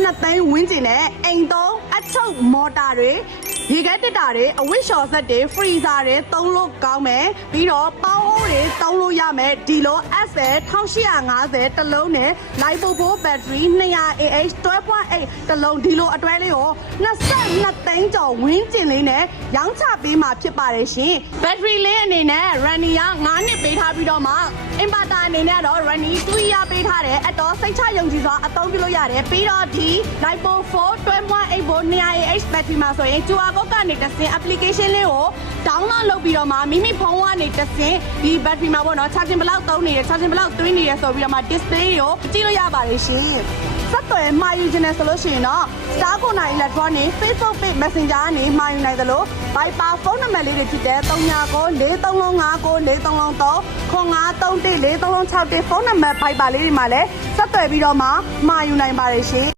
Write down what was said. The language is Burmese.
2သိန်းဝန်းကျင်နဲ့အိမ်သုံးအချုပ်မော်တာတွေရေခဲတက်တာတွေအဝတ်လျှော်ဆက်တွေဖရီဇာတွေသုံးလို့ကောင်းမယ်ပြီးတော့ပေါင်းအိုးတွေသုံးလို့ရ မယ်ဒီလို SL 1850တစ်လုံးနဲ့ Lipo 4 battery 200 AH 12.8တစ်လုံးဒီလိုအတွဲလေးကို22သိန်းကျော်ဝန်းကျင်လေးနဲ့ရောင်းချပေးမှာဖြစ်ပါတယ်ရှင်ဘက်ထရီလေးအနေနဲ့ Runny က9နှစ်ပေးထားပြီးတော့မှ inverter အနေနဲ့တော့ Runny 2 year ပေးထားတယ်အတော့စိတ်ချယုံကြည်စွာအသုံးပြုလို့ရတယ်ပြီးတော့ဒီ Lipo 4 12.8 volt 200 AH battery မှာဆိုရင် QR code ကနေတဆင် application လေးကို download လုပ်ပြီးတော့မှမိမိဖုန်းကနေတဆင်ဒီ battery မှာပေါ့နော် charging ဘယ်လောက်သုံးနေတယ် charging ဘယ်လောက်သွင်းနေတယ်ဆိုပြီးတော့မှ display ကိုကြည့်လို့ရပါတယ်ရှင်ဆက်သွယ်မှာယူခြင်းနဲ့ဆိုလို့ရှိရင်တော့ Star Corner Electronic Facebook Page Messenger ကနေမှာယူနိုင်သလို Viber ဖုန်းနံပါတ်လေးတွေဖြစ်တဲ့39943353 0931431661ဖုန်းနံပါတ် Viber လေးတွေမှာလည်းဆက်သွယ်ပြီးတော့မှမှာယူနိုင်ပါတယ်ရှင်